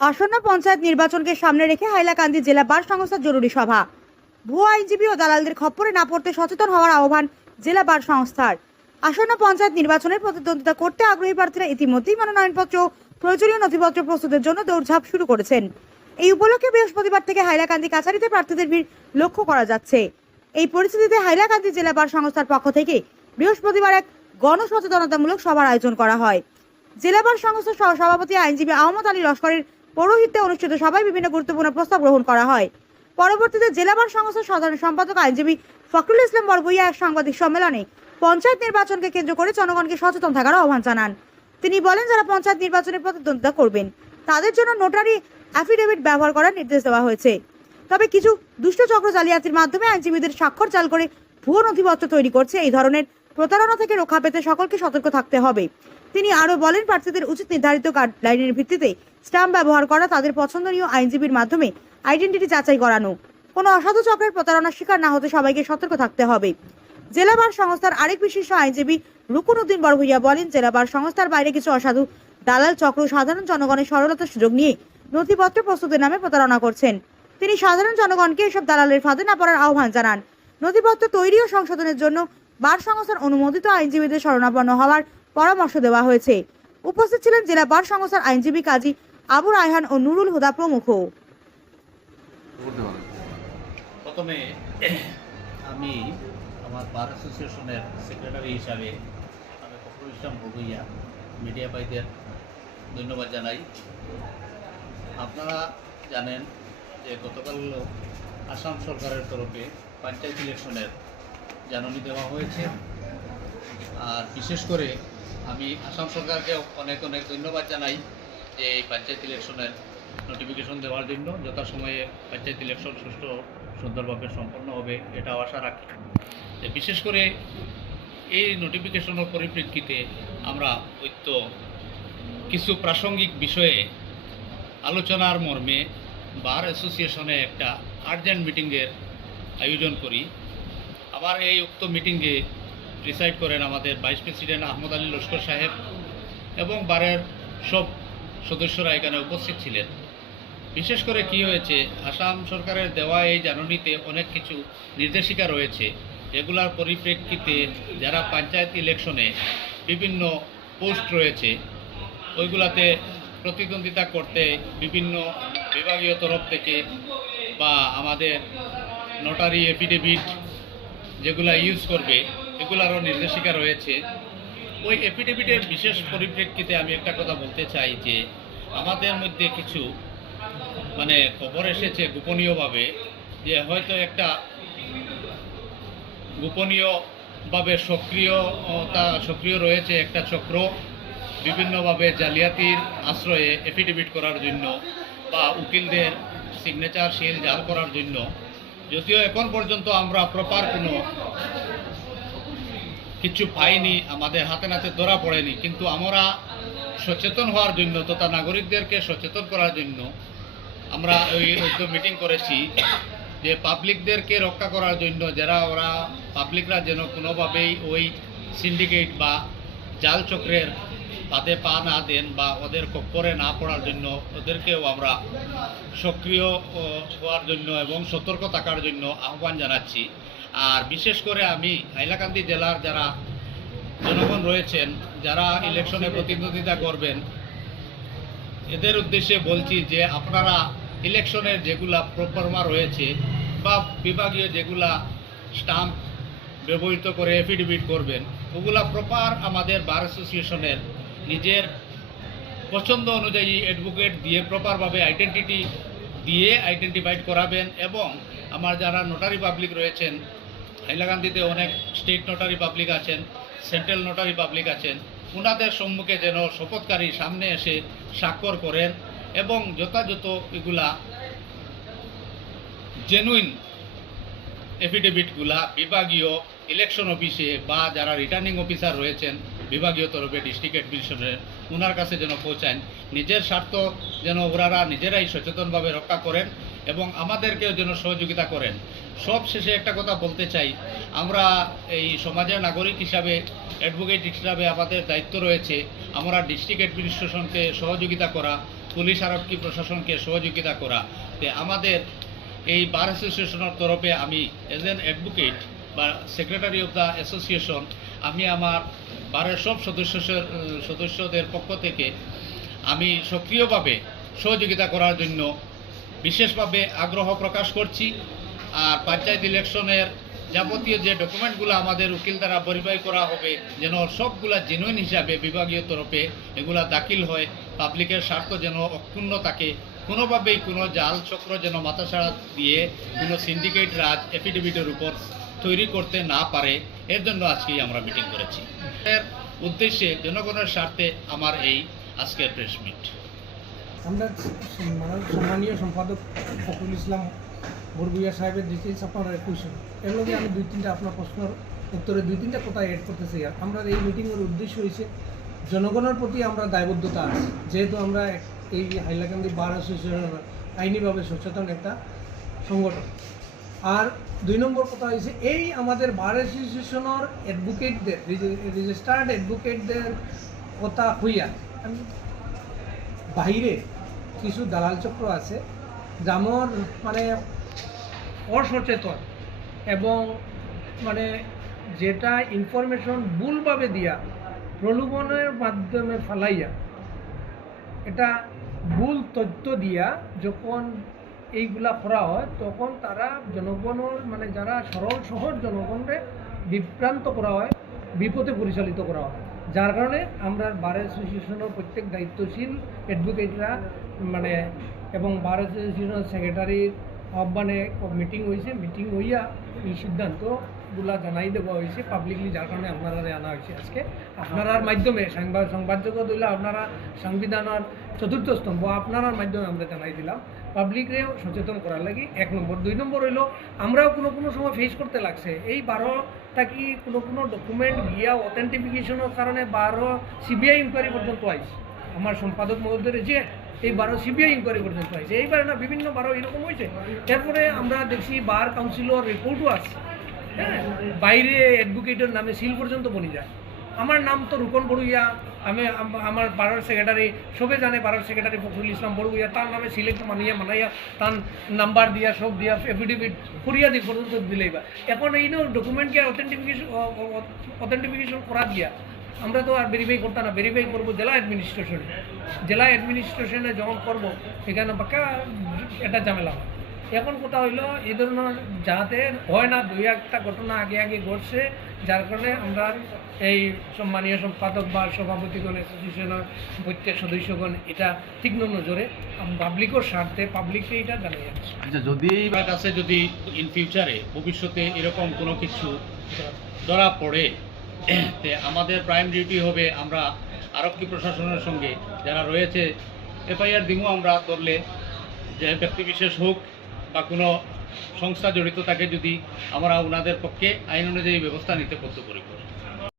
আসন্ন পঞ্চায়েত নির্বাচনকে সামনে রেখে হাইলাকান্দি জেলা বার সংস্থার জরুরি সভা। ভুয়া আইনজীবী ও দালালদের খপ্পরে না পড়তে সচেতন হওয়ার আহ্বান জেলা বার সংস্থার। আসন্ন পঞ্চায়েত নির্বাচনের প্রতিদ্বন্দ্বিতা করতে আগ্রহী প্রার্থীরা ইতিমধ্যেই মনোনয়নপত্র, প্রয়োজনীয় নথিপত্র প্রস্তুতের জন্য দৌড়ঝাঁপ শুরু করেছেন। এই উপলক্ষে বৃহস্পতিবার থেকে হাইলাকান্দি কাছারিতে প্রার্থীদের ভিড় লক্ষ্য করা যাচ্ছে। এই পরিস্থিতিতে হাইলাকান্দি জেলা বার সংস্থার পক্ষ থেকে বৃহস্পতিবার এক গণসচেতনতামূলক সভার আয়োজন করা হয়। জেলাবার সংস্থার সহ সভাপতি আইনজীবী আহমদ আলী লস্করের পৌরোহিত্যে অনুষ্ঠিত সভায় বিভিন্ন গুরুত্বপূর্ণ প্রস্তাব গ্রহণ করা হয়। পরবর্তীতে জেলাবার সংস্থার সাধারণ সম্পাদক, আইনজীবী ফখরুল ইসলাম বরবইয়া এক সাংবাদিক সম্মেলনে পঞ্চায়েত নির্বাচনকে কেন্দ্র করে জনগণকে সচেতন থাকার আহ্বান জানান। তিনি বলেন, যারা পঞ্চায়েত নির্বাচনে প্রতিদ্বন্দ্বিতা করবেন, তাদের জন্য নোটারি অ্যাফিডেভিট ব্যবহার করার নির্দেশ দেওয়া হয়েছে। তবে কিছু দুষ্ট চক্র জালিয়াতির মাধ্যমে আইনজীবীদের স্বাক্ষর চাল করে ভুয়ো নথিপত্র তৈরি করছে। এই ধরনের প্রতারণা থেকে রক্ষা পেতে সকলকে সতর্ক থাকতে হবে। তিনি আরও বলেন, প্রার্থীদের উচিত নির্ধারিত গাইডলাইনের ভিত্তিতে স্টাম্প ব্যবহার করা, তাদের পছন্দনীয় আইনজীবীর মাধ্যমে আইডেন্টিটি যাচাই করানো। কোনো অসাধু চক্রের প্রতারণার শিকার না হতে সবাইকে সতর্ক থাকতে হবে। জেলাবার সংস্থার আরেক বিশিষ্ট আইনজীবী রুকুন উদ্দিন বড়ভুইয়া বলেন, জেলাবার সংস্থার বাইরে কিছু অসাধু দালাল চক্র সাধারণ জনগণের সরলতার সুযোগ নিয়ে নথিপত্র প্রস্তুতের নামে প্রতারণা করছেন। তিনি সাধারণ জনগণকে এসব দালালের ফাঁদে না পড়ার আহ্বান জানান। নথিপত্র তৈরি ও সংশোধনের জন্য বার সংস্থার অনুমোদিত আইনজীবীদের শরণাপন্ন হওয়ার পরামর্শ দেওয়া হয়েছে। উপস্থিত ছিলেন জেলা বার সংস্থার আইনজীবী কাজী আবু রায়হান ও নুরুল হুদা প্রমুখ। প্রথমে আমি আমার বার অ্যাসোসিয়েশনের সেক্রেটারি হিসাবে আমি ফখরুল ইসলাম ভগইয়া মিডিয়া ভাইদের ধন্যবাদ জানাই। আপনারা জানেন যে গতকাল আসাম সরকারের তরফে পঞ্চায়েত ইলেকশনের জাননী দেওয়া হয়েছে। আর বিশেষ করে আমি আসাম সরকারকে অনেক অনেক ধন্যবাদ জানাই যে এই পঞ্চায়েত ইলেকশনের নোটিফিকেশন দেওয়ার জন্য। যথাসময়ে পঞ্চায়েত ইলেকশন সুষ্ঠু সুন্দরভাবে সম্পন্ন হবে এটাও আশা রাখি। বিশেষ করে এই নোটিফিকেশনের পরিপ্রেক্ষিতে আমরা হয়তো কিছু প্রাসঙ্গিক বিষয়ে আলোচনার মর্মে বার অ্যাসোসিয়েশনে একটা আর্জেন্ট মিটিংয়ের আয়োজন করি। আবার এই উক্ত মিটিংয়ে প্রিসাইড করেন আমাদের ভাইস প্রেসিডেন্ট আহমদ আলী লস্কর সাহেব এবং বারের সব সদস্যরা এখানে উপস্থিত ছিলেন। বিশেষ করে কি হয়েছে, আসাম সরকারের দেওয়া এই জাননীতে অনেক কিছু নির্দেশিকা রয়েছে। এগুলার পরিপ্রেক্ষিতে যারা পঞ্চায়েত ইলেকশনে বিভিন্ন পোস্ট রয়েছে, ওইগুলাতে প্রতিদ্বন্দ্বিতা করতে বিভিন্ন বিভাগীয় তরফ থেকে বা আমাদের নোটারি এফিডেভিট যেগুলা ইউজ করবে এগুলারও নির্দেশিকা রয়েছে। ওই এফিডেভিটের বিশেষ পরিপ্রেক্ষিতে আমি একটা কথা বলতে চাই যে, আমাদের মধ্যে কিছু মানে খবর এসেছে গোপনীয়ভাবে যে হয়তো একটা গোপনীয়ভাবে সক্রিয়তা, সক্রিয় রয়েছে একটা চক্র বিভিন্নভাবে জালিয়াতির আশ্রয়ে এফিডেভিট করার জন্য বা উকিলদের সিগনেচার শিল জাল করার জন্য। যদিও এখন পর্যন্ত আমরা প্রপার কোনো কিছু পাইনি, আমাদের হাতে নাতে ধরা পড়েনি। কিন্তু আমরা সচেতন হওয়ার জন্য, তথা নাগরিকদেরকে সচেতন করার জন্য আমরা ওই মিটিং করেছি যে পাবলিকদেরকে রক্ষা করার জন্য, যারা ওরা পাবলিকরা যেন কোনোভাবেই ওই সিন্ডিকেট বা জাল চক্রের তাতে পা না দেন বা ওদের কপ্পরে না পড়ার জন্য, ওদেরকেও আমরা সক্রিয় হওয়ার জন্য এবং সতর্ক থাকার জন্য আহ্বান জানাচ্ছি। আর বিশেষ করে আমি হাইলাকান্দি জেলার যারা জনগণ রয়েছেন, যারা ইলেকশনে প্রতিদ্বন্দ্বিতা করবেন, এদের উদ্দেশ্যে বলছি যে আপনারা ইলেকশনের যেগুলা প্রফর্মা রয়েছে বা বিভাগীয় যেগুলা স্টাম্প ব্যবহৃত করে এফিডেভিট করবেন, ওগুলা প্রপার আমাদের বার অ্যাসোসিয়েশনের নিজের পছন্দ অনুযায়ী অ্যাডভোকেট দিয়ে প্রপারভাবে আইডেন্টিটি দিয়ে আইডেন্টিফাইড করাবেন এবং আমার যারা নোটারি পাবলিক রয়েছেন হাইলাকান্দিতে অনেক স্টেট নোটারি পাবলিক আছেন, সেন্ট্রাল নোটারি পাবলিক আছেন ওনাদের সম্মুখে যেন শপথকারী সামনে এসে স্বাক্ষর করেন এবং যথাযথ এগুলা জেনুইন এফিডেভিটগুলা বিভাগীয় ইলেকশন অফিসে বা যারা রিটার্নিং অফিসার রয়েছেন, বিভাগীয় তরফে ডিস্ট্রিক্ট অ্যাডমিনিস্ট্রেশনের ওনার কাছে যেন পৌঁছান। নিজের স্বার্থ যেন ওনারা নিজেরাই সচেতনভাবে রক্ষা করেন। এবং আমাদেরকেও যেন সহযোগিতা করেন। সব শেষে একটা কথা বলতে চাই। আমরা এই সমাজের নাগরিক হিসাবে অ্যাডভোকেট হিসাবে আমাদের দায়িত্ব রয়েছে। আমরা ডিস্ট্রিক্ট অ্যাডমিনিস্ট্রেশনকে সহযোগিতা করা পুলিশ আরক্ষী প্রশাসনকে সহযোগিতা করা। তে আমাদের এই বার অ্যাসোসিয়েশনের তরফে আমি এজ এন অ্যাডভোকেট বা সেক্রেটারি অফ দ্য অ্যাসোসিয়েশন আমি আমার বারের সব সদস্য, সদস্যদের পক্ষ থেকে আমি সক্রিয়ভাবে সহযোগিতা করার জন্য বিশেষভাবে আগ্রহ প্রকাশ করছি। আর পঞ্চায়েত ইলেকশনের যাবতীয় যে ডকুমেন্টগুলো আমাদের উকিল দ্বারা ভেরিফাই করা হবে, যেন সবগুলা জেনুইন হিসাবে বিভাগীয় তরফে এগুলা দাখিল হয় পাবলিকের স্বার্থ যেন অক্ষুণ্ণ থাকে, কোনোভাবেই কোনো জাল চক্র যেন মাথাছাড়া দিয়ে কোনো সিন্ডিকেট রাজ এফিডেভিটের উপর তৈরি করতে না পারে, এর জন্য আজকেই আমরা মিটিং করেছি। এর উদ্দেশ্যে জনগণের স্বার্থে আমার এই আজকের প্রেস মিট আমরা মানে সম্মানীয় সম্পাদক ফখরুল ইসলাম বরগুইয়া সাহেবের ডিটেলস আপনারা কুইশন এর লগে আমি দুই তিনটা আপনার প্রশ্নের উত্তরে দুই তিনটা কথা এড করতেছি। আর আমরা এই মিটিংয়ের উদ্দেশ্য হয়েছে জনগণের প্রতি আমরা দায়বদ্ধতা আছে। যেহেতু আমরা এই হাইলাকান্দি বার অ্যাসোসিয়েশনের আইনিভাবে সচেতন একটা সংগঠন। আর দুই নম্বর কথা হয়েছে এই আমাদের বার অ্যাসোসিয়েশনের অ্যাডভোকেটদের রেজিস্টার্ড অ্যাডভোকেটদের কথা হইয়া বাইরে কিছু দালাল চক্র আছে যেমন মানে অসচেতন এবং মানে যেটা ইনফরমেশন ভুলভাবে দিয়া প্রলোভনের মাধ্যমে ফালাইয়া, এটা ভুল তথ্য দিয়া যখন এইগুলা করা হয়, তখন তারা জনগণের মানে যারা সরল সহজ জনগণকে বিভ্রান্ত করা হয় বিপদে পরিচালিত করা হয়। যার কারণে আমরা বার অ্যাসোসিয়েশনের প্রত্যেক দায়িত্বশীল অ্যাডভোকেটরা মানে এবং বার অ্যাসোসিয়েশনের সেক্রেটারির আহ্বানে মিটিং হয়েছে। মিটিং হইয়া এই সিদ্ধান্তগুলা জানাই দেওয়া হয়েছে পাবলিকলি যার কারণে আপনারা আনা হয়েছে আজকে। আপনারার মাধ্যমে সংবাদ সংবাদ জগৎ হইলে আপনারা সংবিধানের চতুর্থ স্তম্ভ আপনারার মাধ্যমে আমরা জানাই দিলাম। পাবলিকরে সচেতন করার লাগি এক নম্বর। দুই নম্বর হইল, আমরাও কোনো কোনো সময় ফেস করতে লাগছে। এই বারোটা কি কোনো কোনো ডকুমেন্ট গিয়া অথেন্টিফিকেশনের কারণে বারো সিবিআই ইনকোয়ারি পর্যন্ত আইছে। আমার সম্পাদক মহোদয়ের যে এই বারো সিবিআই ইনকোয়ারি পর্যন্ত হয়েছে এইবার না বিভিন্ন বারো এরকম হয়েছে। এরপরে আমরা দেখছি বার কাউন্সিলর রিপোর্টও আছে। হ্যাঁ? বাইরে অ্যাডভোকেটের নামে সিল পর্যন্ত বনি যায়। আমার নাম তো রুকন বড়ুইয়া। আমি আম- আমার পাড়ার সেক্রেটারি সবে জানে পাড়ার সেক্রেটারি ফখরুল ইসলাম বড়ুইয়া। তার নামে সিলেক্ট মানিয়া মানাইয়া তার নাম্বার দিয়া, সব দিয়া এফিডেভিট করিয়া দি পর্যন্ত দিলেই বা এখন এই ডকুমেন্টকে অথেন্টিফিকেশন অথেন্টিফিকেশন করা দিয়া আমরা তো আর ভেরিফাই করতাম না ভেরিফাই করব জেলা অ্যাডমিনিস্ট্রেশনে জেলা অ্যাডমিনিস্ট্রেশনে যখন করব, এখানে বাক্কা এটা ঝামেলা হয়। এখন কথা হইল এই ধরনের যাতে হয় না, দুই একটা ঘটনা আগে আগে ঘটছে, যার কারণে আমরা এই সম্মানীয় সম্পাদক বা সভাপতিগণ অ্যাসোসিয়েশনের প্রত্যেক সদস্যগণ, এটা তীক্ষ্ণ নজরে পাবলিকের স্বার্থে পাবলিককে এটা জানাই যাচ্ছে। আচ্ছা যদি কাছে যদি ইন ফিউচারে ভবিষ্যতে এরকম কোনো কিছু ধরা পড়ে আমাদের প্রাইম ডিউটি হবে, আমরা আরক্ষী প্রশাসনের সঙ্গে যারা রয়েছে, এফআইআর দিমও আমরা করলে যে ব্যক্তি বিশেষ হোক বা কোনো সংস্থা জড়িত থাকে যদি আমরা ওনাদের পক্ষে আইন অনুযায়ী ব্যবস্থা নিতে বদ্ধপরিকর।